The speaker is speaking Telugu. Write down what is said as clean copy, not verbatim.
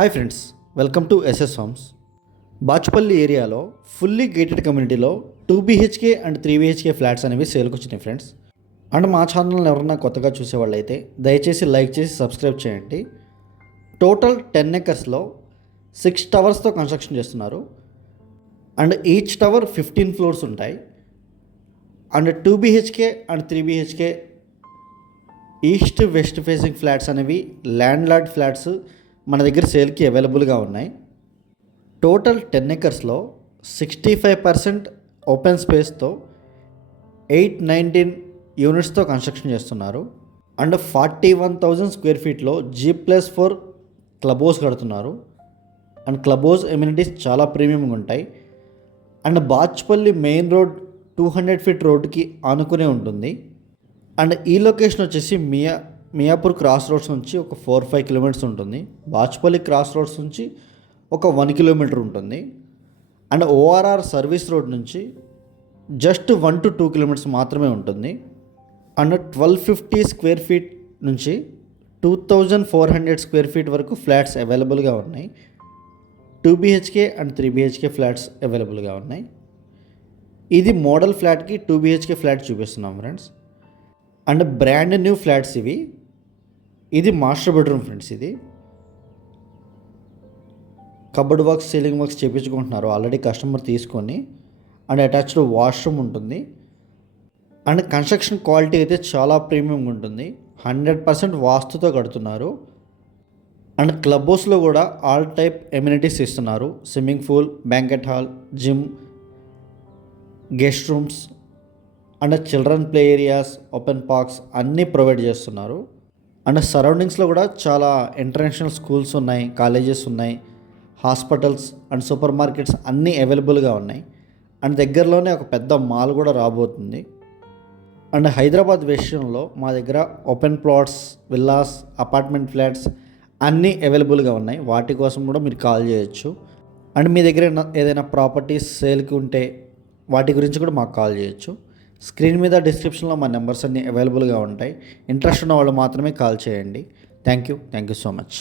Hi friends, welcome to SS Homes. Bachupally ఏరియాలో ఫుల్లీ గేటెడ్ కమ్యూనిటీలో 2 BHK అండ్ 3 BHK ఫ్లాట్స్ అనేవి సేల్కి వచ్చినాయి ఫ్రెండ్స్. అండ్ మా ఛానల్ని ఎవరన్నా కొత్తగా చూసేవాళ్ళు అయితే దయచేసి లైక్ చేసి సబ్స్క్రైబ్ చేయండి. టోటల్ 10 acresలో 6 టవర్స్తో కన్స్ట్రక్షన్ చేస్తున్నారు. అండ్ ఈచ్ టవర్ 15 floors ఉంటాయి. And 2 BHK and 3 BHK east west facing flats అనేవి ల్యాండ్ లార్డ్ ఫ్లాట్స్ మన దగ్గర సేల్కి అవైలబుల్గా ఉన్నాయి. టోటల్ 10 acresలో 65% ఓపెన్ స్పేస్తో 819 యూనిట్స్తో కన్స్ట్రక్షన్ చేస్తున్నారు. అండ్ 41,000 square feetలో G+4 క్లబ్ హౌస్ కడుతున్నారు. అండ్ క్లబ్ హౌస్ ఎమ్యూనిటీస్ చాలా ప్రీమియంగా ఉంటాయి. And Bachupally main road 200 feet రోడ్డుకి ఆనుకునే ఉంటుంది. అండ్ ఈ లొకేషన్ వచ్చేసి మియాపూర్ క్రాస్ రోడ్స్ నుంచి ఒక 4-5 kilometers ఉంటుంది. బాచుపల్లి క్రాస్ రోడ్స్ నుంచి ఒక 1 kilometer ఉంటుంది. అండ్ ORR సర్వీస్ రోడ్ నుంచి జస్ట్ 1 to 2 kilometers మాత్రమే ఉంటుంది. అండ్ 1250 square feet నుంచి 2400 square feet వరకు ఫ్లాట్స్ అవైలబుల్గా ఉన్నాయి. 2 BHK అండ్ 3 BHK ఫ్లాట్స్ అవైలబుల్గా ఉన్నాయి. ఇది మోడల్ ఫ్లాట్కి 2 BHK ఫ్లాట్ చూపిస్తున్నాం friends. And brand new flats ఇవి. ఇది మాస్టర్ బెడ్రూమ్ ఫ్రెండ్స్. ఇది కబోర్డ్ వర్క్స్, సీలింగ్ వర్క్స్ చేయించుకుంటున్నారు ఆల్రెడీ కస్టమర్ తీసుకొని. అండ్ అటాచ్డ్ వాష్రూమ్ ఉంటుంది. అండ్ కన్స్ట్రక్షన్ క్వాలిటీ అయితే చాలా ప్రీమియంగా ఉంటుంది. 100% వాస్తుతో కడుతున్నారు. అండ్ క్లబ్ హౌస్లో కూడా ఆల్ టైప్ ఎమ్యూనిటీస్ ఇస్తున్నారు. Swimming pool, banquet hall, gym, guest rooms and children play areas, open parks అన్నీ ప్రొవైడ్ చేస్తున్నారు. అండ్ సరౌండింగ్స్లో కూడా చాలా ఇంటర్నేషనల్ స్కూల్స్ ఉన్నాయి, కాలేజెస్ ఉన్నాయి, హాస్పిటల్స్ అండ్ సూపర్ మార్కెట్స్ అన్నీ అవైలబుల్గా ఉన్నాయి. అండ్ దగ్గరలోనే ఒక పెద్ద మాల్ కూడా రాబోతుంది. అండ్ హైదరాబాద్ విషయంలో మా దగ్గర open plots, villas, apartment flats అన్నీ అవైలబుల్గా ఉన్నాయి. వాటి కోసం కూడా మీరు కాల్ చేయొచ్చు. అండ్ మీ దగ్గర ఏదైనా ప్రాపర్టీస్ సేల్కి ఉంటే వాటి గురించి కూడా మాకు కాల్ చేయొచ్చు. స్క్రీన్ మీద డిస్క్రిప్షన్లో మా నెంబర్స్ అన్నీ అవైలబుల్గా ఉంటాయి. ఇంట్రెస్ట్ ఉన్న వాళ్ళు మాత్రమే కాల్ చేయండి. Thank you so much.